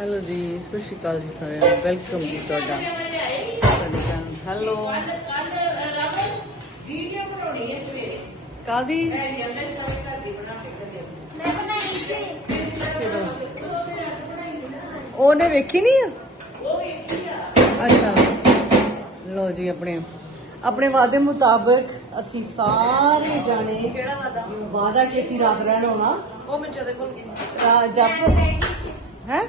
Hello ਜੀ ਸਤਿ ਸ਼੍ਰੀ ਅਕਾਲ ਜੀ ਸਾਰਿਆਂ ਨੂੰ। ਵੈਲਕਮ ਜੀ ਤੁਹਾਡਾ। ਹੈਲੋ। ਵੀਡੀਓ ਬਣਾਉਣੀ ਹੈ ਸਵੇਰੇ ਕਾਦੀ ਉਹਨੇ ਵੇਖੀ ਨਹੀਂ ਆ? ਅੱਛਾ। ਲੋ ਜੀ ਆਪਣੇ। ਆਪਣੇ ਵਾਅਦੇ ਮੁਤਾਬਕ ਅਸੀਂ ਸਾਰੇ ਜਾਣੇ ਕਿਹੜਾ ਵਾਦਾ ਵਾਅਦਾ ਕਿ ਅਸੀਂ ਰਾਤ ਰਹਿਣ ਉਹ ਮੈਂ ਜਦੋਂ ਕੋਲ ਗਈ। ਜੱਪ ਹੈ?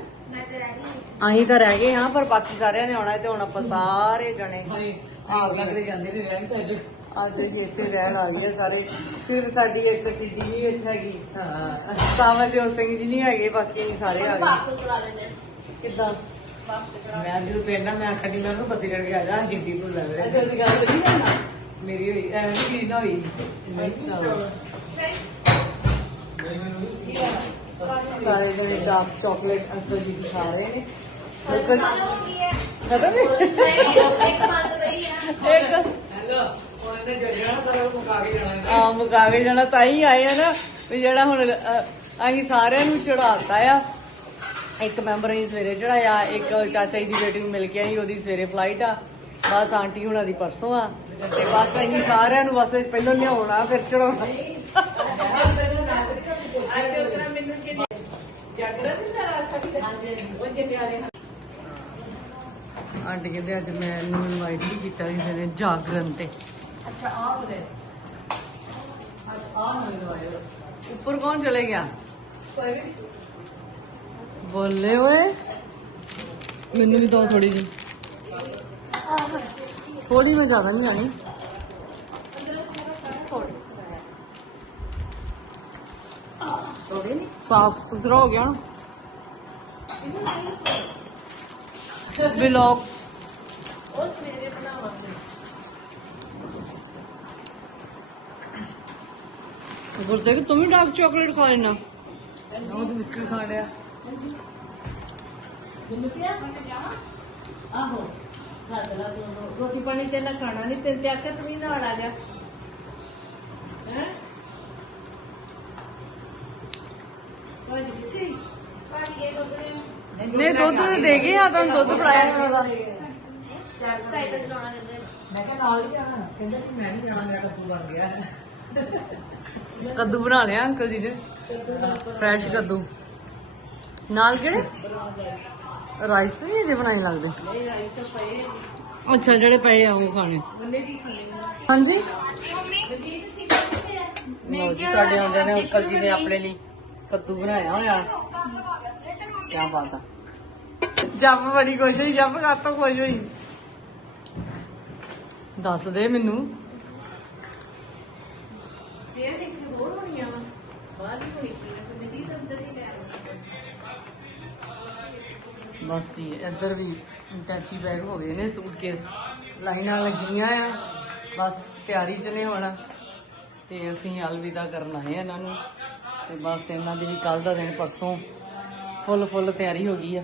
ਅਸੀਂ ਤਾਂ ਰਹਿ ਗਏ ਹਾਂ ਪਰ ਬਾਕੀ ਸਾਰਿਆਂ ਨੇ ਆਉਣਾ ਹੈ ਤੇ ਹੁਣ ਆਪਾਂ ਸਾਰੇ ਜਣੇ ਆ ਗਏ। ਜਾਂਦੇ ਨੇ ਰਹਿਣ ਤਾਂ ਅੱਜ। ਅੱਜ ਅਸੀਂ ਇੱਥੇ ਰਹਿਣ ਆ ਗਏ ਸਾਰੇ। ਸਿਰਫ ਸਾਡੀ ਇੱਕ ਟਿੱਡੀ ਨਹੀਂ ਇੱਥੇ ਹੈਗੀ। ਹਾਂ। ਸਾਵਰਜੋਤ ਸਿੰਘ ਜੀ ਨਹੀਂ ਹੈਗੇ ਬਾਕੀ ਅਸੀਂ ਸਾਰੇ ਆ ਗਏ। ਕਿੱਦਾਂ? ਮੈਂ ਜਦੋਂ ਪਿੰਡ ਆ ਮੈਂ ਆਖਣੀ ਮੈਂ ਉਹਨੂੰ ਬੱਸੇ ਚੜ ਕੇ ਆ ਜਾ ਹਿੰਦੀ ਭੁੱਲ ਲੱਗ ਰਿਹਾ। ਅੱਜ ਅਸੀਂ ਗੱਲ ਕਰੀ ਨਾ। ਮੇਰੀ ਹੋਈ ਐਵੇਂ ਦੀ ਚੀਜ਼ ਨਾ ਹੋਈ। ਅੱਛਾ। ਸਾਰੇ ਜਣੇ ਚਾਪ ਚਾਕਲੇਟ ਅੰਕਲ ਜੀ ਖਾ ਰਹੇ ਨੇ। ਅੰਕਲ ਹੋ ਗਈ ਹੈ। ਖਤਮ ਹੈ? ਇੱਕ ਬੰਦ ਪਈ ਹੈ। ਇੱਕ ਹੈਲੋ ਉਹਨੇ ਜੱਜਣਾ ਸਾਰਾ ਕੁਝ ਮੁਕਾ ਕੇ ਜਾਣਾ। ਆ ਮੁਕਾ ਕੇ ਜਾਣਾ ਤਾਂ ਹੀ ਆਏ ਆ ਨਾ ਵੀ ਜਿਹੜਾ ਹੁਣ ਅਸੀਂ ਸਾਰਿਆਂ ਨੂੰ ਚੜਾਤਾ ਆ। ਇੱਕ ਮੈਂਬਰ ਅਸੀਂ ਸਵੇਰੇ ਚੜਾਇਆ ਇੱਕ ਚਾਚਾ ਜੀ ਦੀ ਬੇਟੀ ਨੂੰ ਮਿਲ ਕੇ ਆਈ ਉਹਦੀ ਸਵੇਰੇ ਫਲਾਈਟ ਆ। ਬਸ ਆਂਟੀ ਹੁਣਾਂ ਦੀ ਪਰਸੋਂ ਆ। ਤੇ ਬਸ ਅਸੀਂ ਸਾਰਿਆਂ ਨੂੰ ਬਸ ਪਹਿਲਾਂ ਲਿਆਉਣਾ ਫਿਰ ਚੜਾਉਣਾ ਅੱਜ ਉਤਰਾ ਮੈਨੂੰ ਕਿੰਨੇ ਜਾਗਰਣ ਸਾਰਾ ਸਾਡੀ ਉਹ ਜਨਿਆਰੇ ਆਂਟੀ ਕਹਿੰਦੇ ਅੱਜ ਮੈਨੂੰ ਇਨਵਾਈਟ ਨਹੀਂ ਕੀਤਾ ਕਿਸੇ ਨੇ ਜਾਗਰਣ ਤੇ। ਅੱਛਾ ਆ ਬਲੇ ਆ ਮੈਨੂੰ ਆਇਆ ਉੱਪਰ ਕੌਣ ਚਲੇ ਗਿਆ? ਬੋਲੇ ਓਏ। ਮੈਨੂੰ ਵੀ ਦੋ ਥੋੜੀ ਜੀ ਥੋੜੀ ਮੈਂ ਜ਼ਿਆਦਾ ਨਹੀਂ ਆਣੀ ਥੋੜੀ ਨਹੀਂ ਸਾਫ਼ ਸੁਥਰਾ ਹੋ ਗਿਆ ਵਲੌਗ ਉਹ ਸਵੇਰੇ ਬਣਾਵਾਂਗੇ ਗੁਰਦੇ ਕਿ ਤੂੰ ਵੀ ਡਾਰਕ ਚਾਕਲੇਟ ਖਾ ਲੈਣਾ। ਉਹ ਤਾਂ ਬਿਸਕੁਟ ਖਾ ਲਿਆ। ਆਹੋ ਸਾਡਾ ਰੋਟੀ ਪਾਣੀ ਤੇ ਨਾ ਖਾਣਾ ਨਹੀਂ ਤੇ ਤੇ ਆਖਿਆ ਤੂੰ ਵੀ ਨਾਲ ਆ ਜਾ ਹੈ ਕੋਈ ਕਿੱਥੇ ਭਾਜੀ ਇਹ ਦੁੱਧ ਨੇ ਨਹੀਂ ਦੁੱਧ ਦੇ ਗਏ ਆ ਤੁਹਾਨੂੰ ਦੁੱਧ ਫੜਾਇਆ ਉਹਨਾਂ ਦਾ। ਸਾਈਕਲ ਚਲਾਉਣਾ ਕਹਿੰਦੇ ਮੈਂ ਕਿਹਾ ਨਾਲ ਹੀ ਜਾਣਾ। ਕਹਿੰਦਾ ਕਿ ਮੈਂ ਨਹੀਂ ਜਾਣਾ ਮੇਰਾ ਕੱਪੂ ਬਣ ਗਿਆ। ਕੱਦੂ ਬਣਾ ਲਿਆ ਅੰਕਲ ਜੀ ਨੇ। ਫਰੈਸ਼ ਕੱਦੂ। ਨਾਲ ਕਿਹੜੇ? ਰਾਈਸ ਵੀ ਇਹਦੇ ਬਣਾਏ ਲੱਗਦੇ। ਨਹੀਂ ਅੱਛਾ ਜਿਹੜੇ ਪਏ ਆ ਉਹ ਖਾਣੇ। ਬੰਦੇ ਵੀ ਖਾਣੇ ਹਾਂਜੀ? ਲਓ ਜੀ ਸਾਡੇ ਆਉਂਦੇ ਨੇ ਅੰਕਲ ਜੀ ਨੇ ਆਪਣੇ ਲਈ ਕੱਦੂ ਬਣਾਇਆ ਹੋਇਆ। ਕੀ ਬਾਤ ਆ। ਜੱਪ ਬੜੀ ਖੁਸ਼ ਹੋਈ ਜੱਪ ਕਾਤੋਂ ਖੁਸ਼ ਹੋਈ? ਦੱਸ ਦੇ ਮੈਨੂੰ। ਬਸ ਜੀ ਇੱਧਰ ਵੀ ਟੈਚੀ ਬੈਗ ਹੋ ਗਏ ਨੇ ਸੂਟਕੇਸ ਲਾਈਨਾਂ ਲੱਗੀਆਂ ਆ। ਬਸ ਤਿਆਰੀ ਚ ਨੇ ਹੁਣ। ਤੇ ਅਸੀਂ ਅਲਵਿਦਾ ਕਰਨ ਆਏ ਆ ਇਹਨਾਂ ਨੂੰ। ਤੇ ਬਸ ਇਹਨਾਂ ਦੀ ਵੀ ਕੱਲ ਦਾ ਦਿਨ ਪਰਸੋਂ ਫੁੱਲ ਫੁੱਲ ਤਿਆਰੀ ਹੋ ਗਈ ਆ।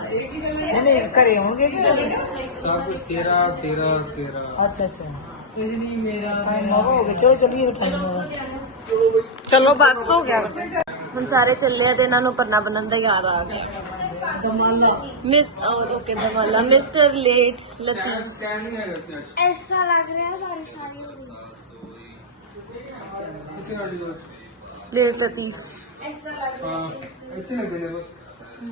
ਨਹੀਂ ਨਹੀਂ ਘਰੇ ਹੋਣਗੇ ਕਿ ਘਰੇ? ਸਭ ਕੁਝ 13 13 13 ਅੱਛਾ ਅੱਛਾ। ਕੁਝ ਨਹੀਂ ਮੇਰਾ ਟਾਈਮ ਹੋ ਗਿਆ ਚਲੋ ਚੱਲੀਏ ਫਿਰ ਟਾਈਮ ਹੋ ਗਿਆ ਚਲੋ ਬਸ ਹੋ ਗਿਆ। ਹੁਣ ਸਾਰੇ ਚੱਲੇ ਆ ਤੇ ਇਹਨਾਂ ਨੂੰ ਪਰਨਾ ਬੰਨਣ ਦਾ ਯਾਦ ਆ ਗਿਆ। ਦਮਾਲਾ। Miss okay ਦਮਾਲਾ। Mister late Latif. Time ਨਹੀਂ ਹੈਗਾ ਸੀ ਅੱਜ ਇਸ ਤਰ੍ਹਾਂ ਲੱਗ ਰਿਹਾ ਬਾਰਿਸ਼ ਆ ਰਹੀ ਹੋਵੇ ਕਿੱਥੇ ਨਾਲ ਲੇਟ ਲਤੀਫ। ਇਸ ਤਰ੍ਹਾਂ ਲੱਗ ਰਿਹਾ ਹਾਂ ਇੱਥੇ ਲੱਗੇ ਨੇ ਬਸ। ਹਮ।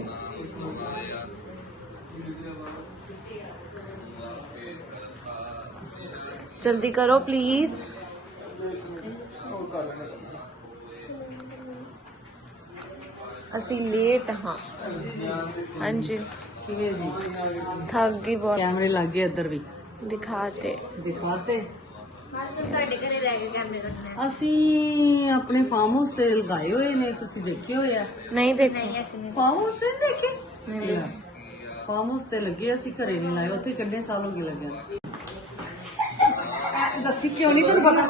फोन कर रहे हैं नहीं कर रहे हैं। ਜਲਦੀ ਕਰੋ ਪਲੀਜ਼ ਉਹ ਕਰ ਲੈਣਾ ਅਸੀਂ ਲੇਟ ਹਾਂ ਹਾਂਜੀ ਕਿਵੇਂ ਜੀ ਥੱਕ ਗਈ ਬਹੁਤ ਕੈਮਰੇ ਲੱਗ ਗਏ ਇੱਧਰ ਵੀ ਦਿਖਾਤੇ ਦਿਖਾਤੇ ਤੁਹਾਡੇ ਘਰੇ ਰਹਿ ਕੇ ਕੈਮਰੇ ਰੱਖਣੇ ਅਸੀਂ ਆਪਣੇ ਫਾਰਮ ਹਾਊਸ ਤੇ ਲਗਾਏ ਹੋਏ ਨੇ ਤੁਸੀਂ ਦੇਖੇ ਹੋਏ ਆ? ਨਹੀਂ ਦੇਖੀ। ਫਾਰਮ ਹਾਊਸ ਤੇ ਨੀ ਦੇਖੇ? ਨਹੀਂ ਫਾਰਮ ਹਾਊਸ ਤੇ ਲੱਗੇ ਅਸੀਂ ਘਰੇ ਨਹੀਂ ਲਾਏ। ਉੱਥੇ ਕਿੰਨੇ ਸਾਲ ਹੋ ਗਏ ਲੱਗਿਆ ਦੱਸੀ ਕਿਉਂ ਨਹੀਂ ਤੈਨੂੰ ਪਤਾ?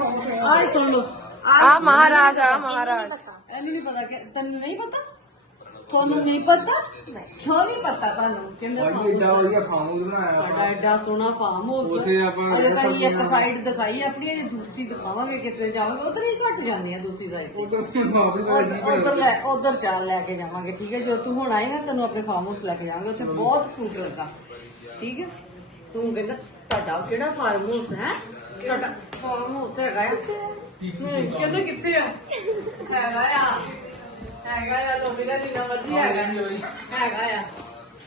ਆਹ ਸੁਣ ਲਓ। ਆ ਮਹਾਰਾਜ ਆ ਮਹਾਰਾਜ। ਇਹਨੂੰ ਨਹੀਂ ਪਤਾ ਕਿ ਤੈਨੂੰ ਨਹੀਂ ਪਤਾ? ਤੁਹਾਨੂੰ ਨਹੀਂ ਪਤਾ? ਕਿਉਂ ਨਹੀਂ ਪਤਾ ਤੁਹਾਨੂੰ? ਕਹਿੰਦੇ ਭਾਜੀ farm ਏਡਾ house ਵਧੀਆ ਫਾਰਮ ਹਾਊਸ ਬਣਾਇਆ ਸਾਡਾ ਐਡਾ ਸੋਹਣਾ ਫਾਰਮ ਹਾਊਸ। ਉੱਥੇ ਆਪਾਂ ਅਜੇ ਤਾਂ ਇੱਕ ਸਾਈਡ ਦਿਖਾਈ ਆਪਣੀ ਇਹ ਦੂਸਰੀ ਦਿਖਾਵਾਂਗੇ ਕਿਸੇ ਜਾਵਾਂਗੇ। ਉਧਰ ਹੀ ਘੱਟ ਜਾਂਦੇ ਆ ਦੂਸਰੀ ਸਾਈਡ ਉਧਰ ਮਾਪੀ ਦਾ ਜੀ ਉਧਰ ਲੈ ਉਧਰ ਜਾ ਲੈ ਕੇ ਜਾਵਾਂਗੇ ਠੀਕ ਹੈ? ਜੋ ਤੂੰ ਹੁਣ ਆਏਗਾ ਤੈਨੂੰ ਆਪਣੇ ਫਾਰਮ ਹਾਊਸ ਲੈ ਕੇ ਜਾਵਾਂਗੇ। ਉੱਥੇ ਬਹੁਤ ਖੂਬਸੂਰਤ ਆ ਠੀਕ ਹੈ? ਤੂੰ ਕਹਿੰਦਾ ਤੁਹਾਡਾ ਕਿਹੜਾ ਫਾਰਮ ਹਾਊਸ ਹੈ? ਤੁਹਾਡਾ ਫਾਰਮ ਹਾਊਸ ਹੈਗਾ ਆ? ਹੂੰ, ਕਹਿੰਦਾ ਕਿੱਥੇ ਆ? ਹੈਗਾ ਆ। ਹੈਗਾ ਆ ਲੋਕੀ ਦਾ ਜਿੰਨਾ ਮਰਜ਼ੀ ਹੈਗਾ। ਹੈਗਾ ਆ।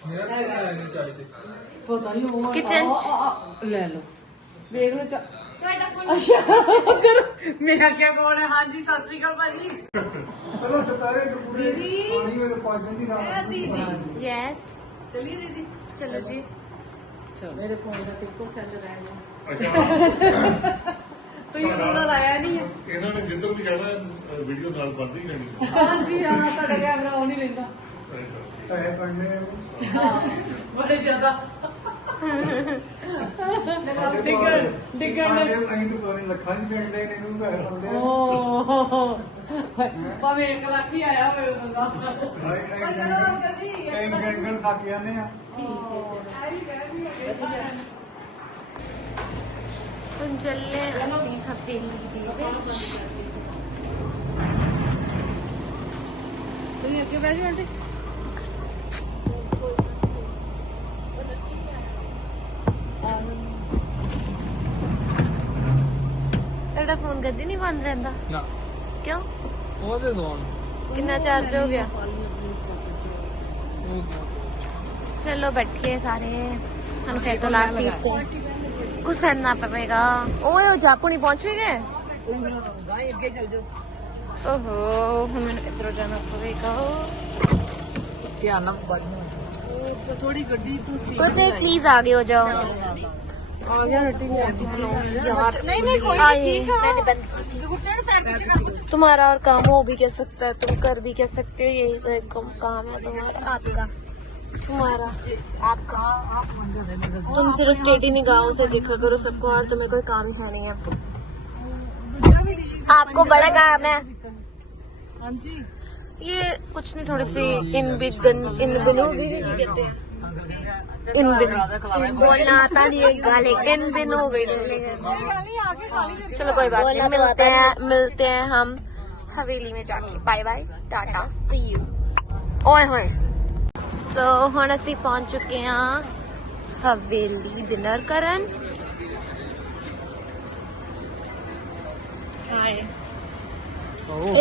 ਮੇਰਾ ਤਾਂ ਹੈ ਨਹੀਂ ਚਾਹੀਦੇ ਪਤਾ ਨਹੀਂ ਉਹ Kitchen 'ਚ। ਆ, ਆ, ਆ, ਲੈ ਲਓ। ਵੇਖ ਲਓ ਚਾ ਤੁਹਾਡਾ ਫੋਨ ਅੱਛਾ ਕਰ। ਮੇਰਾ ਕੀ ਕੌਣ ਹੈ ਹਾਂਜੀ ਸਤਿ ਸ੍ਰੀ ਅਕਾਲ ਭਾਜੀ। ਚਲੋ ਦੁਪਹਿਰੇ ਦੁਪਹਿਰੇ ਪਾਣੀ ਵਿੱਚ ਪਾ ਜਾਂਦੀ ਨਾ ਇਹ ਦੀਦੀ। ਯੈਸ ਚਲਿਏ ਦੀਦੀ। ਚਲੋ ਜੀ। ਚਲੋ। ਮੇਰੇ ਫੋਨ ਦਾ ਟਿੱਕੋ ਸੈੱਲ ਰਹਿ ਗਿਆ। ਤੁਸੀਂ ਉਹਨਾਂ ਲਾਇਆ ਨਹੀਂ ਹੈ ਇਹਨਾਂ ਨੇ ਜਿੱਧਰ ਵੀ ਜਾਣਾ ਵੀਡੀਓ ਨਾਲ ਬਣਦੀ ਹੀ ਰਹਿਣੀ ਹਾਂਜੀ ਹਾਂ ਤੁਹਾਡਾ ਕੈਮਰਾ ਆਨ ਹੀ ਰਹਿੰਦਾ ਪੈਸੇ ਪੜਨੇ ਹਾਂ, ਬੜੇ ਜ਼ਿਆਦਾ। ਡਿੱਗਣ ਡਿੱਗਣ ਸਾਡੇ ਅਸੀਂ ਤਾਂ ਪਤਾ ਨੀ ਲੱਖਾਂ ਚ ਪਿੰਡੇ ਨੇ ਨੂੰ ਪੈਸੇ ਪੜਨੇ ਓ ਭਾਵੇਂ ਇੱਕ ਲੱਖ ਹੀ ਆਇਆ ਹੋਵੇ ਉਦੋਂ ਦਾ ਹਾਏ ਹਾਏ। ਗੰਗਣ ਗੰਗਣ ਥੱਕ ਜਾਂਦੇ ਆ। ਹੁਣ ਚੱਲੇ ਅਸੀਂ ਹਵੇਲੀ ਦੇ ਤੁਸੀਂ ਅੱਗੇ ਬਹਿ ਜਾਓ ਆਂਟੀ। ਤੁਹਾਡਾ ਫੋਨ ਕਦੀ ਨਹੀਂ ਬੰਦ ਰਹਿੰਦਾ? ਨਾ। ਕਿਉਂ? ਉਹਦੇ ਜ਼ੋਨ ਕਿੰਨਾ ਚਾਰਜ ਹੋ ਗਿਆ? ਚਲੋ ਬੈਠੀਏ ਸਾਰੇ। ਹੁਣ ਫਿਰ ਤੋਂ ਲਾਸਟ ਸੀਟ ਤੇ। ਕੁਸੜਨਾ ਪਵੇਗਾ ਓਏ ਉਹ ਜਾਪੁਣੀ ਪਹੁੰਚ ਵੀ ਗਏ ਗਾਈ ਅੱਗੇ ਚੱਲ ਜਾਓ ਓਹੋ ਹੁਣ ਮੈਨੂੰ ਇੱਧਰੋਂ ਜਾਣਾ ਪਵੇਗਾ ਧਿਆਨ ਨਾਲ ਬੜਨਾ ਥੋੜੀ ਗੱਡੀ ਤੂੰ ਸੀ ਕੁੱਤੇ ਪਲੀਜ਼ आगे हो जाओ ਆ ਗਿਆ ਰੋਟੀ ਲੈ यार नहीं नहीं कोई मैंने बंद तुम्हारा और काम हो भी क्या सकता है तुम कर भी क्या सकते हो यही तो एक कम- काम है तुम्हारा आपका तुम्हारा आपका तुम सिर्फ़ टेढ़ी निगाहों से देखा करो सबको और तुम्हें कोई काम ही है नहीं है आपको बड़ा काम है ये कुछ नहीं थोड़ी सी इन बिन इन बिन कहते हैं इन बिन बोलना आता नहीं है गाले इन बिन हो गई चलो कोई बात नहीं मिलते हैं मिलते हैं हम हवेली में जाके bye bye tata see you ओए होए ਸੋ ਹੁਣ ਅਸੀਂ ਪਹੁੰਚ ਚੁੱਕੇ ਹਾਂ ਹਵੇਲੀ ਡਿਨਰ ਕਰਨ। ਹਾਏ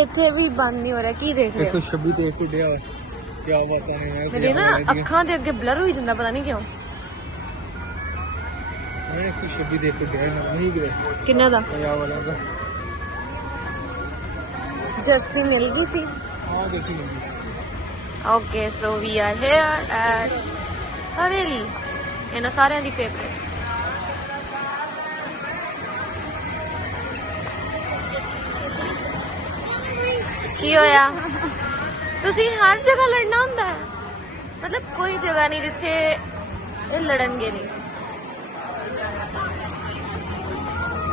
ਇੱਥੇ ਵੀ ਬੰਦ ਨਹੀਂ ਹੋ ਰਿਹਾ ਕੀ ਦੇਖ ਰਹੇ ਹੋ? 126 ਤੇ ਇੱਕ ਡਿਆ। ਕੀ ਬਾਤਾਂ ਨੇ ਮੈਂ ਮੇਰੇ ਨਾ ਅੱਖਾਂ ਦੇ ਅੱਗੇ ਬਲਰ ਹੋਈ ਜਾਂਦਾ ਪਤਾ ਨਹੀਂ ਕਿਉਂ। ਮੈਂ 126 ਦੇ ਇੱਕ ਡਿਆ ਨਹੀਂ ਗਏ ਕਿੰਨਾ ਦਾ? ਪੰਜਾਬ ਵਾਲਾ ਦਾ। ਜਰਸੀ ਮਿਲ ਗਈ ਸੀ। ਆਹ ਦੇਖੀ ਲੱਗੀ okay so we are here at Haveli ਇਹਨਾਂ ਸਾਰਿਆਂ ਦੀ ਫੇਵਰੇਟ ਕੀ ਹੋਇਆ ਤੁਸੀਂ ਹਰ ਜਗ੍ਹਾ ਲੜਨਾ ਹੁੰਦਾ ਹੈ ਮਤਲਬ ਕੋਈ ਜਗ੍ਹਾ ਨਹੀਂ ਜਿੱਥੇ ਇਹ ਲੜਨਗੇ ਨਹੀਂ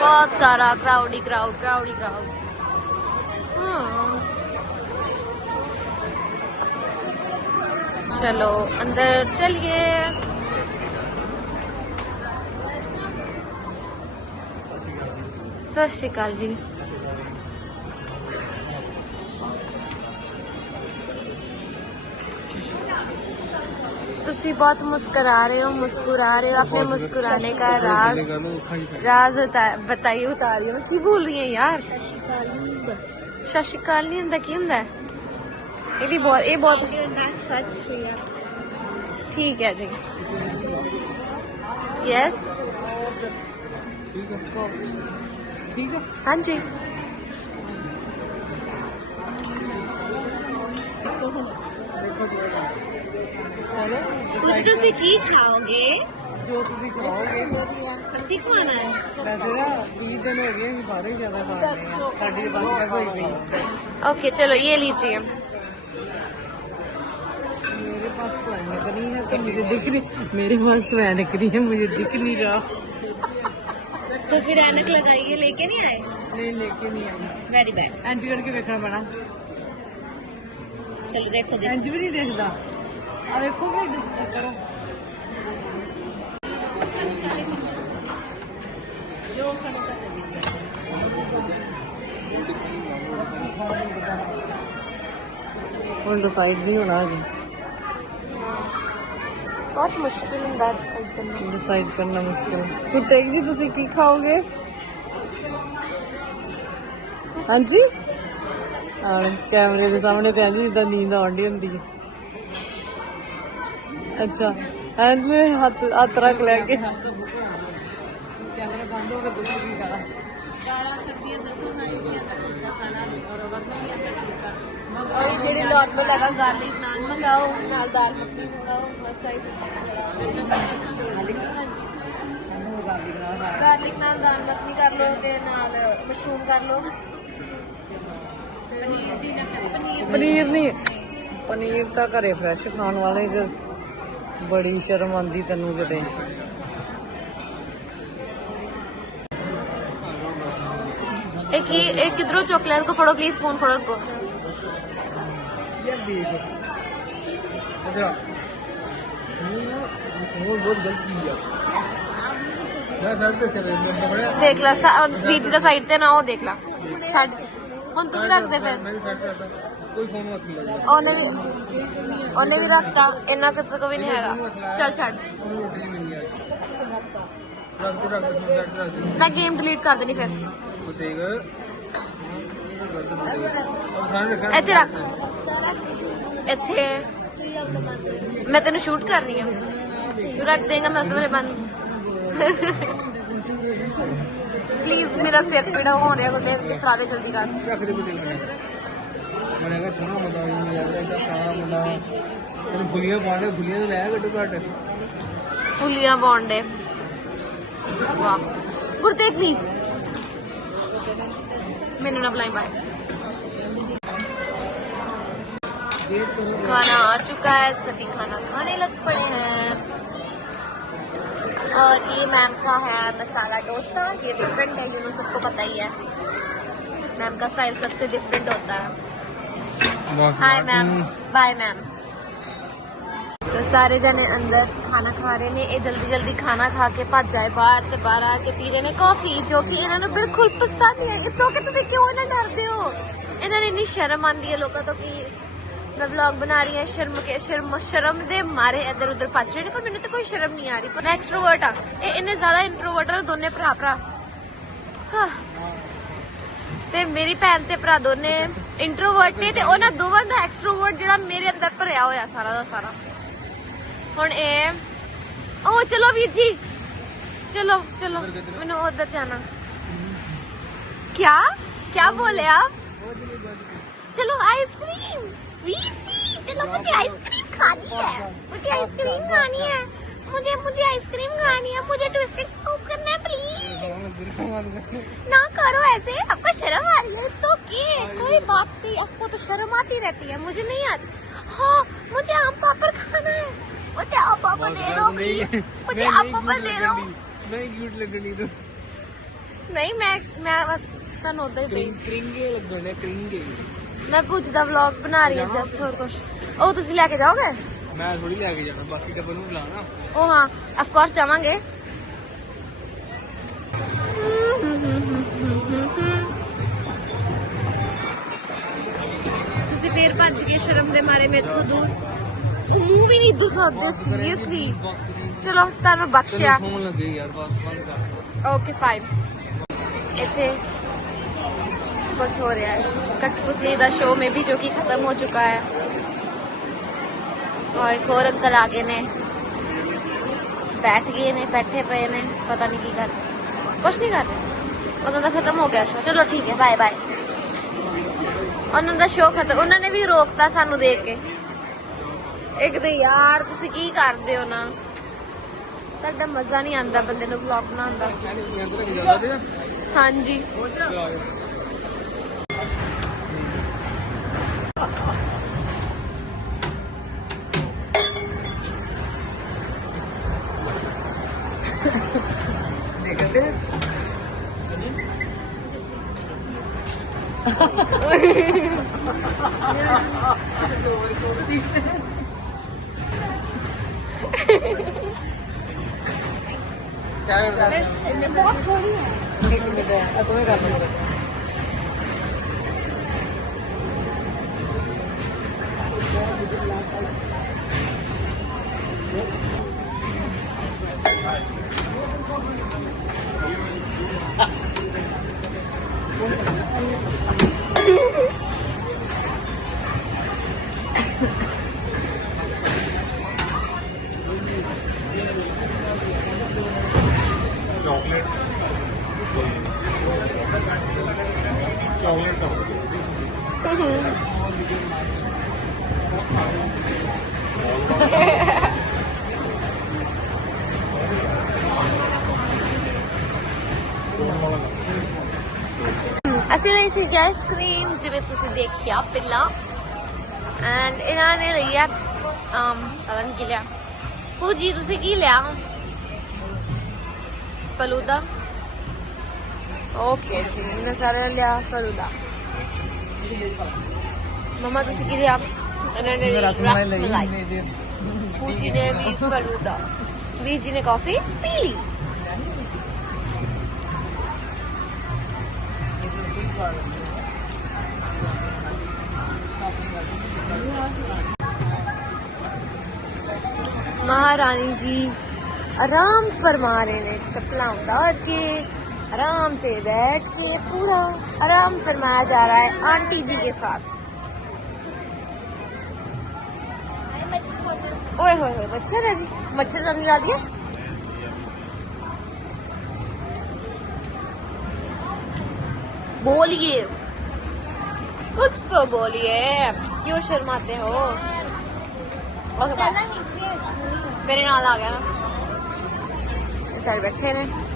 ਬਹੁਤ ਸਾਰਾ ਕਰਾਊਡ ਹੀ ਕਰਾਊਡ ਕਰਾਊਡ ਹੀ ਕਰਾਊਡ ਚਲੋ, ਅੰਦਰ ਚਲਿਏ। ਸਤਿ ਸ਼੍ਰੀ ਅਕਾਲ ਜੀ। ਤੁਸੀਂ बहुत मुस्कुरा रहे हो मुस्कुरा रहे हो अपने मुस्कुराने का राज राज बताइए बता रही हूँ की बोल रही है यार ਸਤਿ ਸ਼੍ਰੀ ਅਕਾਲ ਨਹੀਂ ਹੁੰਦਾ ਕੀ ਹੁੰਦਾ? ਇਹ ਵੀ ਬਹੁਤ ਇਹ ਬਹੁਤ ਠੀਕ ਹੈ ਜੀ। ਯੈਸ ਠੀਕ ਹੈ ਠੀਕ ਹੈ। ਹਾਂਜੀ। ਦੇਖੋ ਹੁਣ। ਦੇਖੋ ਤੁਸੀਂ ਤੁਸੀਂ ਕੀ ਖਾਓਗੇ ਜੋ ਤੁਸੀਂ ਖਾਓਗੇ ਅਸੀਂ ਖਾਣਾ ਹੈ ਵੈਸੇ ਨਾ 20 ਦਿਨ ਹੋ ਗਏ ਅਸੀਂ ਬਾਹਰੋਂ ਹੀ ਜ਼ਿਆਦਾ ਖਾ ਰਹੇ ਹਾਂ ਸਾਡੀ ਬਸ ਬਸ ਹੋਈ ਪਈ ओके चलो ये लीजिए मेरे पास तो ऐनक नहीं है तो मुझे दिख नहीं मेरे पास तो ऐनक नहीं है मुझे दिख नहीं रहा तो फिर ऐनक लगाइए लेके नहीं आए नहीं लेके नहीं आई वेरी बैड इंज करके देखना पैना चलो देखो इंज भी नहीं देखता ਆ ਡਿਸਾਈਡ ਨਹੀਂ ਹੋਣਾ ਜੀ ਬਹੁਤ ਮੁਸ਼ਕਿਲ ਹੁੰਦਾ ਡਿਸਾਈਡ ਕਰਨਾ। ਡਿਸਾਈਡ ਕਰਨਾ ਮੁਸ਼ਕਿਲ। ਗੁਰਤੇਗ ਜੀ ਤੁਸੀਂ ਕੀ ਖਾਓਗੇ? ਹਾਂਜੀ? ਹਾਂ ਕੈਮਰੇ ਦੇ ਸਾਹਮਣੇ ਤੇ ਹਾਂਜੀ ਜਿੱਦਾਂ ਨੀਂਦ ਆਉਂਦੀ ਹੁੰਦੀ। ਹੈ ਅੱਛਾ। ਐਂਦੇ ਹੱਥ ਹੱਥ ਰੱਖ ਲੈ ਕੇ। ਕੈਮਰਾ ਬੰਦ ਹੋ ਗਿਆ ਦੁੱਧ ਵੀ ਗਾਲਾ ਗਾਲਾ ਸਰਦੀਆਂ ਦੱਸੋ ਨਾ ਇੰਡੀਆ ਦਾ ਖਾਣਾ ਨਹੀਂ ਔਰ ਵਰਨਾ ਵੀ ਆਟਾ ਔਰ ਜਿਹੜੀ ਨਾਰਮਲ ਹੈਗਾ ਗਾਰਲਿਕ ਨਾਨ ਮੰਗਾਓ ਨਾਲ ਦਾਲ ਮੱਖਣੀ ਮੰਗਾਓ ਬਸ ਆਈ ਗਾਰਲਿਕ ਨਾਲ ਦਾਲ ਮੱਖਣੀ ਕਰ ਲਓ ਤੇ ਨਾਲ ਮਸ਼ਰੂਮ ਕਰ ਲਓ। ਪਨੀਰ ਨਹੀਂ। ਪਨੀਰ ਤਾਂ ਘਰੇ ਫਰੈਸ਼ ਖਾਣ ਵਾਲੇ ਜਦ ਬੜੀ ਸ਼ਰਮ ਆਂਦੀ ਤੈਨੂੰ ਕਿਤੇ एक ये एक किधरों चॉकलेट को फड़ो प्लीज स्पून फड़ो को ਯਾਰ ਦੇਖ ਇਧਰ ਆ ਉਹ ਬਹੁਤ ਗਲਤੀ ਆ ਮੈਂ ਸਰ ਤੇ ਕਰ ਰਿਹਾ ਬੜਾ ਦੇਖ ਲੈ ਸਾ- ਬੀਚ ਦਾ ਸਾਈਡ ਤੇ ਨਾ ਉਹ ਦੇਖ ਲੈ ਛੱਡ ਹੁਣ ਤੂੰ ਵੀ ਰੱਖ ਦੇ ਫਿਰ ਮੈਂ ਸੈੱਟ ਕਰਦਾ ਕੋਈ ਫੋਨ ਮਤ ਮਿਲਾ ਉਹਨੇ ਵੀ ਉਹਨੇ ਵੀ ਰੱਖਤਾ ਇੰਨਾ ਕਿਸੇ ਕੋ ਵੀ ਨਹੀਂ ਹੈਗਾ। ਚੱਲ ਛੱਡ। ਉਹਨੂੰ ਰੋਟੀ ਨਹੀਂ ਮਿਲਣੀ ਅੱਜ ਰੱਖ ਦੇ ਰੱਖ ਦੇ ਸੈੱਟ ਰੱਖ ਦੇ ਮੈਂ ਗੇਮ ਡਿਲੀਟ ਕਰ ਦੇਣੀ ਫਿਰ। ਇੱਥੇ ਰੱਖ। ਇੱਥੇ। ਮੈਂ ਤੈਨੂੰ ਸ਼ੂਟ ਕਰ ਰਹੀ ਹਾਂ ਤੂੰ ਰੱਖ ਦੇਗਾ ਮੈਂ ਉਸ ਵੇਲੇ ਬੰਦ। ਪਲੀਜ਼ ਮੇਰਾ ਸਿਰ ਪੀੜਾ ਹੋ ਰਿਹਾ ਦੇਖ ਕੇ ਫੜਾ ਦੇ ਜਲਦੀ ਕਰ। ਰੱਖ ਦੇ ਕੋਈ मैंने सोना तो वाह। प्लीज़ ना बुलाई बाय खाना आ चुका है, सभी खाना खाने लग पड़े हैं। और ये मैम का है मसाला डोसा, ये डिफरेंट है यूनो तो सबको पता ही है। मैम का स्टाइल सबसे डिफरेंट होता है। ਸਾਰੇ ਜਣੇ ਅੰਦਰ ਖਾਣਾ ਖਾ ਰਹੇ ਨੇ। ਇਹ ਜਲਦੀ ਜਲਦੀ ਖਾਣਾ ਖਾ ਕੇ ਭੱਜ ਜਾਏ ਬਾਹਰ ਤੇ ਬਾਹਰ ਆ ਕੇ ਪੀ ਰਹੇ ਨੇ ਕਾਫੀ ਜੋ ਕਿ ਇਹਨਾਂ ਨੂੰ ਬਿਲਕੁਲ ਪਸੰਦ ਨਹੀਂ ਹੈ ਇਟਸ ਓਕੇ ਤੁਸੀਂ ਕਿਉਂ ਨਾ ਡਰਦੇ ਹੋ? ਇਹਨਾਂ ਨੂੰ ਇੰਨੀ ਸ਼ਰਮ ਆਉਂਦੀ ਹੈ ਲੋਕਾਂ ਤੋਂ ਕਿ ਮੈਂ ਵਲੌਗ ਬਣਾ ਰਹੀ ਹਾਂ ਸ਼ਰਮ ਕੇ ਸ਼ਰਮ ਸ਼ਰਮ ਦੇ ਮਾਰੇ ਇੱਧਰ ਉੱਧਰ ਭੱਜ ਰਹੇ ਨੇ ਪਰ ਮੈਨੂੰ ਤਾਂ ਕੋਈ ਸ਼ਰਮ ਨਹੀਂ ਆ ਰਹੀ। ਪਰ ਮੈਂ ਐਕਸਟ੍ਰੋਵਰਟ ਆ ਇਹ ਇੰਨੇ ਜ਼ਿਆਦਾ ਇੰਟਰੋਵਰਟ ਦੋਨੇ ਭਰਾ ਭਰਾ ਤੇ ਮੇਰੀ ਭੈਣ ਤੇ ਭਰਾ ਦੋਨੇ ਇੰਟਰੋਵਰਟ ਨੇ ਤੇ ਉਹਨਾਂ ਦੋਵਾਂ ਦਾ ਐਕਸਟਰੋਵਰਟ ਜਿਹੜਾ ਮੇਰੇ ਅੰਦਰ ਭਰਿਆ ਹੋਇਆ ਸਾਰਾ ਦਾ ਸਾਰਾ। ਹੁਣ ਇਹ, ਉਹ ਚਲੋ ਵੀਰ ਜੀ। ਚਲੋ ਚਲੋ, ਮੈਨੂੰ ਉਧਰ ਜਾਣਾ। ਕੀ ਕੀ ਬੋਲੇ ਆਪ? ਚਲੋ ਆਈਸਕ੍ਰੀਮ ਵੀਰ ਜੀ, ਚਲੋ, ਮੁਝੇ ਆਈਸਕ੍ਰੀਮ ਖਾਣੀ ਹੈ। ਮੁਝੇ ਆਈਸਕ੍ਰੀਮ ਖਾਣੀ ਹੈ। मुझे मुझे आइसक्रीम खानी है मुझे ट्विस्टेड स्कूप करना है प्लीज ना करो ऐसे आपको शर्म आ रही है इट्स ओके कोई बात नहीं आपको तो शर्म आती रहती है मुझे नहीं आती हाँ मुझे आम पापड़ खाना है मुझे आम पापड़ दे दो प्लीज मुझे आम पापड़ दे दो ਮੈਂ ਕਿਊਟ ਲੱਗਣੀ ਤੂੰ ਨਹੀਂ ਮੈਂ ਮੈਂ ਬਸ ਤੁਹਾਨੂੰ ਉਧਰ ਹੀ ਪਈ ਕ੍ਰਿੰਗੇ ਲੱਗਣੇ ਕ੍ਰਿੰਗੇ ਮੈਂ ਪੁੱਛਦਾ ਵਲੌਗ ਬਣਾ ਰਹੀ ਹਾਂ ਜਸਟ ਹੋਰ ਕੁਝ ਉਹ ਤੁਸੀਂ ਲੈ ਕੇ ਜਾਓਗੇ ਮੈਂ ਥੋੜੀ ਲੈ ਕੇ ਜਾਣਾ ਬਾਕੀ ਟੱਬਰ ਨੂੰ ਬੁਲਾ ਨਾ ਉਹ ਹਾਂ ਆਫ ਕੋਰਸ ਜਾਵਾਂਗੇ ਤੁਸੀਂ ਫੇਰ ਭੱਜ ਗਏ ਸ਼ਰਮ ਦੇ ਮਾਰੇ ਮੇਥੋਂ ਦੂਰ ਮੂੰਹ ਵੀ ਨਹੀਂ ਦਿਖਾਉਂਦੇ ਸੀਰੀਅਸਲੀ ਚਲੋ ਤੁਹਾਨੂੰ ਬਖਸ਼ਿਆ ਫੋਨ ਲੱਗੇ ਯਾਰ ਬਸ ਬੰਦ ਕਰ ਓਕੇ ਫਾਈਨ ਇੱਥੇ ਕੁਝ ਹੋ ਰਿਹਾ ਹੈ कठपुतली ਦਾ ਸ਼ੋਅ में भी जो कि खत्म हो चुका है ਔਰ ਇੱਕ ਹੋਰ ਅੰਕਲ ਆ ਗਏ ਨੇ। ਬੈਠ ਗਏ ਨੇ ਬੈਠੇ ਪਏ ਨੇ ਪਤਾ ਨਹੀਂ ਕੀ ਕਰਦੇ ਕੁਝ ਨਹੀਂ ਕਰ ਉਹਨਾਂ ਦਾ ਖਤਮ ਹੋ ਗਿਆ ਸ਼ੋ ਚਲੋ ਠੀਕ ਹੈ ਬਾਏ ਬਾਏ ਉਹਨਾਂ ਦਾ ਸ਼ੋ ਖਤਮ ਉਹਨਾਂ ਨੇ ਵੀ ਰੋਕਤਾ ਸਾਨੂੰ ਦੇਖ ਕੇ। ਇੱਕ ਤੇ ਯਾਰ ਤੁਸੀਂ ਕੀ ਕਰਦੇ ਹੋ ਨਾ? ਤੁਹਾਡਾ ਮਜ਼ਾ ਨਹੀਂ ਆਉਂਦਾ ਬੰਦੇ ਨੂੰ ਵਲੌਗ ਬਣਾਉਣ ਦਾ। ਹਾਂਜੀ। ਚਾਕਲੇਟ ਅਸੀਂ ਲਈ ਸੀ ਆਈਸਕ੍ਰੀਮ ਜਿਵੇਂ ਤੁਸੀਂ ਦੇਖਿਆ ਪਹਿਲਾਂ ਐਂਡ ਇਹਨਾਂ ਨੇ ਲਈ ਆ um ਪਤਾ ਕੀ ਲਿਆ ਪੂਜੀ ਤੁਸੀਂ ਕੀ ਲਿਆ ਫਲੂਦਾ ਓਕੇ ਜੀ ਇਹਨਾਂ ਸਾਰਿਆਂ ਨੇ ਲਿਆ ਫਲੂਦਾ मम्मा तो सीखी थी आप ने फलूदा जी ने कॉफ़ी पी ली महारानी जी आराम फरमा रहे ने चप्पल उतार के आराम से बैठ के पूरा आराम फरमाया जा रहा है आंटी जी के साथ। ओए होए होए मच्छर है जी। मच्छर जाने ला दिया बोलिए। कुछ तो बोलिए। क्यों शर्माते हो? मेरे नाल आ गया सर बैठे ने।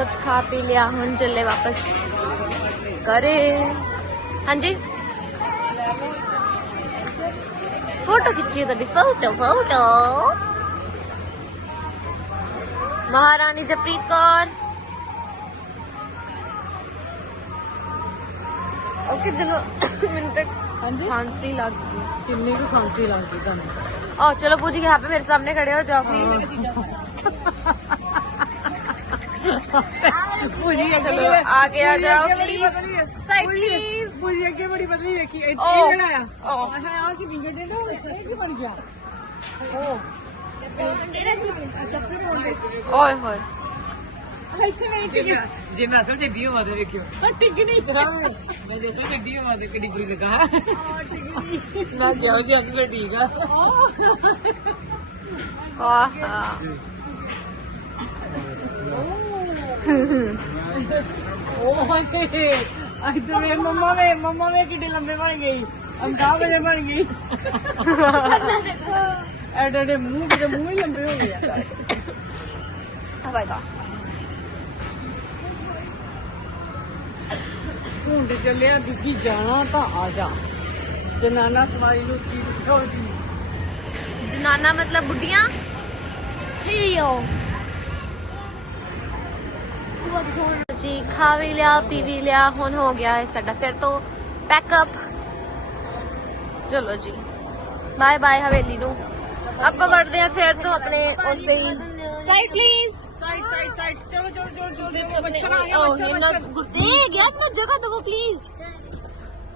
ਇਹ ਸਾਰੇ ਬੈਠੇ ਨੇ ਰਖ ਸਾਰਾ ਕੁਝ ਖਾ ਪੀ ਲਿਆ ਹੁਣ ਚੱਲੇ ਵਾਪਸ ਘਰੇ ਹਾਂਜੀ ਫੋਟੋ ਖਿੱਚੀ ਤੁਹਾਡੀ ਫੋਟੋ ਫੋਟੋ ਮਹਾਰਾਣੀ ਜਪ੍ਰੀਤ ਕੌਰ ਓਕੇ ਚਲੋ ਮੈਨੂੰ ਤਾਂ ਹਾਂਜੀ ਖਾਂਸੀ ਲੱਗ ਗਈ ਕਿੰਨੀ ਕੁ ਖਾਂਸੀ ਲੱਗ ਗਈ ਤੁਹਾਨੂੰ ओ चलो पूजी यहाँ पे मेरे सामने खड़े हो जाओ प्लीज ਪੂਜੀ चलो आगे आ जाओ प्लीज साइड प्लीज ਪੂਜੀ ਅੱਗੇ ਬੜੀ ਬਦਲੀ ਵੇਖੀ ਇੱਥੇ ओ ਖੜਾ ਆ ओ ਹੈ ਆ ਕਿ ਵਿੰਗੜ ਦੇ ਨਾ ਇਹ ਕੀ ਬਣ ਗਿਆ ਉਹ ओए होए ਇੱਥੇ ਮੈਂ ਟਿਕ ਜੇ ਮੈਂ ਅਸਲ ਚੱਡੀ ਹੋਵਾਂ ਤੇ ਵੇਖਿਓ ਟਿਕਣੀ ਮੈਂ ਜੇ ਅਸਲ ਚੱਡੀ ਹੋਵਾਂ ਤੇ ਕਿੱਡੀ ਬੁਰੀ ਲੱਗਾ ਮੈਂ ਕਿਹਾ ਜੀ ਅੱਜ ਮੈਂ ਠੀਕ ਆ आहा ਉਹ ਹਾਏ ਅੱਜ ਤੇ ਮੇਰੇ ਮੰਮਾ ਵੇ ਮੰਮਾ ਵੇ ਕਿੱਡੇ ਲੰਬੇ ਬਣ ਗਈ ਅਮਿਤਾਭ ਬਚਨ ਬਣ ਗਈ ਐਡੇ ਐਡੇ ਮੂੰਹ ਕਿਤੇ ਮੂੰਹ ਹੀ ਲੰਬੇ Oh my gosh. ਹੁਣ ਤੇ ਚੱਲਿਆ ਬੀਬੀ ਜਾਣਾ ਤਾਂ ਆ ਜਾ ਜਨਾਨਾ ਸਵਾਰੀ ਨੂੰ ਸੀਟ ਦਿਓ ਜੀ ਜਨਾਨਾ ਮਤਲਬ ਬੁੱਢੀਆਂ ਹੀਓ ਜੀ ਖਾ ਵੀ ਲਿਆ ਪੀ ਵੀ ਲਿਆ ਹੁਣ ਹੋ ਗਿਆ ਹੈ ਸਾਡਾ। ਫਿਰ ਤੋਂ ਪੈਕਅਪ ਚਲੋ ਜੀ। ਬਾਏ ਬਾਏ ਹਵੇਲੀ ਨੂੰ। ਆਪਾਂ ਵੜਦੇ ਆ ਫਿਰ ਤੋਂ ਆਪਣੇ ਉਸੇ ਹੀ। Side please side side side ਚਲੋ ਚਲੋ ਚਲੋ ਚਲੋ ਮੱਛਰ ਆ ਗਿਆ ਦੇ ਗਿਆ ਆਪਣਾ ਜਗ੍ਹਾ ਦਵੋ ਪਲੀਜ਼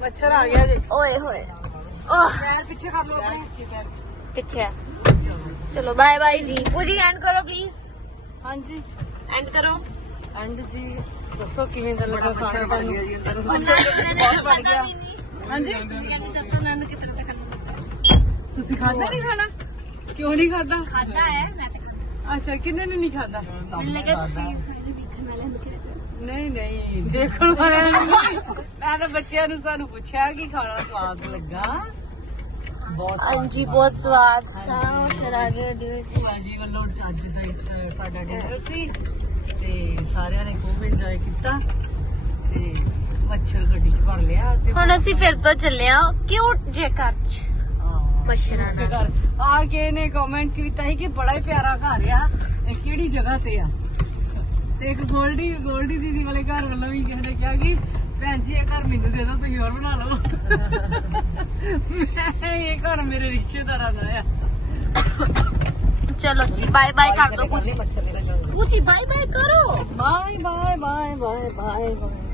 ਮੱਛਰ ਆ ਗਿਆ ਜੀ। ਓਏ ਹੋਏ। ਓਹ। ਪੈਰ ਪਿੱਛੇ ਕਰ ਲਓ ਆਪਣੇ। ਪਿੱਛੇ ਪੈਰ ਪਿੱਛੇ ਆ। ਚਲੋ ਬਾਏ ਬਾਏ ਜੀ। ਪੂਜੀ ਐਂਡ ਕਰੋ ਪਲੀਜ਼ ਹਾਂਜੀ। ਐਂਡ ਕਰੋ। ਐਂਡ ਜੀ ਦੱਸੋ ਕਿਵੇਂ ਦਾ ਲੱਗਾ ਖਾਣਾ ਤੁਹਾਨੂੰ? ਬਹੁਤ ਬਣ ਗਿਆ? ਹਾਂਜੀ? ਦੱਸੋ ਮੈਨੂੰ ਕਿਤਨੇ ਤੱਕ ਤੁਸੀਂ ਖਾਦਾ ਨਹੀਂ ਖਾਣਾ? ਕਿਉਂ ਨਹੀਂ ਖਾਦਾ ਖਾਦਾ ਹੈ ਮੈਂ ਅੱਛਾ ਕਿੰਨੇ ਨੇ ਨਹੀਂ ਖਾਦਾ ਮੈਨੂੰ ਲੱਗਾ ਤੁਸੀਂ ਦੇਖਣ ਵਾਲੇ ਨੂੰ ਨਹੀਂ ਨਹੀਂ ਦੇਖਣ ਵਾਲਿਆਂ ਨੂੰ ਨਹੀਂ। ਮੈਂ ਤਾਂ ਬੱਚਿਆਂ ਨੂੰ ਸਾਨੂੰ ਪੁੱਛਿਆ ਕਿ ਖਾਣਾ ਸਵਾਦ ਲੱਗਾ। ਬਹੁਤ ਹਾਂਜੀ ਬਹੁਤ ਸਵਾਦ। ਸਾਰਾ ਸ਼ਰਾ ਗਿਆ ਡਿਵ ਭੂਆ ਜੀ ਵੱਲੋਂ ਅੱਜ ਦਾ ਸਾਡਾ ਡਿਨਰ ਸੀ। ਤੇ ਸਾਰਿਆਂ ਨੇ ਖੂਬ ਇੰਜੋਏ ਕੀਤਾ ਤੇ ਮੱਛਰ ਗੱਡੀ 'ਚ ਭਰ ਲਿਆ ਤੇ ਹੁਣ ਅਸੀਂ ਫਿਰ ਤੋਂ ਚੱਲੇ ਆ ਕਿਊਟ ਜੇ ਘਰ ਚ? ਹਾਂ, ਮੱਛਰਾਂ ਤੇ ਨਾਲ। ਘਰ ਆ ਕੇ ਨੇ ਕਮੈਂਟ ਕੀਤਾ ਸੀ ਕਿ ਬੜਾ ਹੀ ਪਿਆਰਾ ਘਰ ਆ ਇਹ ਕਿਹੜੀ ਜਗ੍ਹਾ ਤੇ ਆ? ਤੇ ਇੱਕ ਗੋਲਡੀ ਗੋਲਡੀ ਦੀਦੀ ਵਾਲੇ ਘਰ ਵੱਲੋਂ ਵੀ ਕਿਸੇ ਨੇ ਕਿਹਾ ਕਿ ਭੈਣ ਜੀ ਇਹ ਘਰ ਮੈਨੂੰ ਦੇ ਦਿਓ ਤੁਸੀਂ ਹੋਰ ਬਣਾ ਲਓ। ਮੈਂ ਇਹ ਘਰ ਮੇਰੇ ਰਿਸ਼ਤੇਦਾਰਾਂ ਦਾ ਆ। ਚਲੋ ਜੀ ਬਾਏ ਬਾਏ ਕਰ ਦੋ ਲੱਗਾ ਪੂਜੀ ਬਾਏ ਬਾਏ ਕਰੋ। Bye bye bye bye bye bye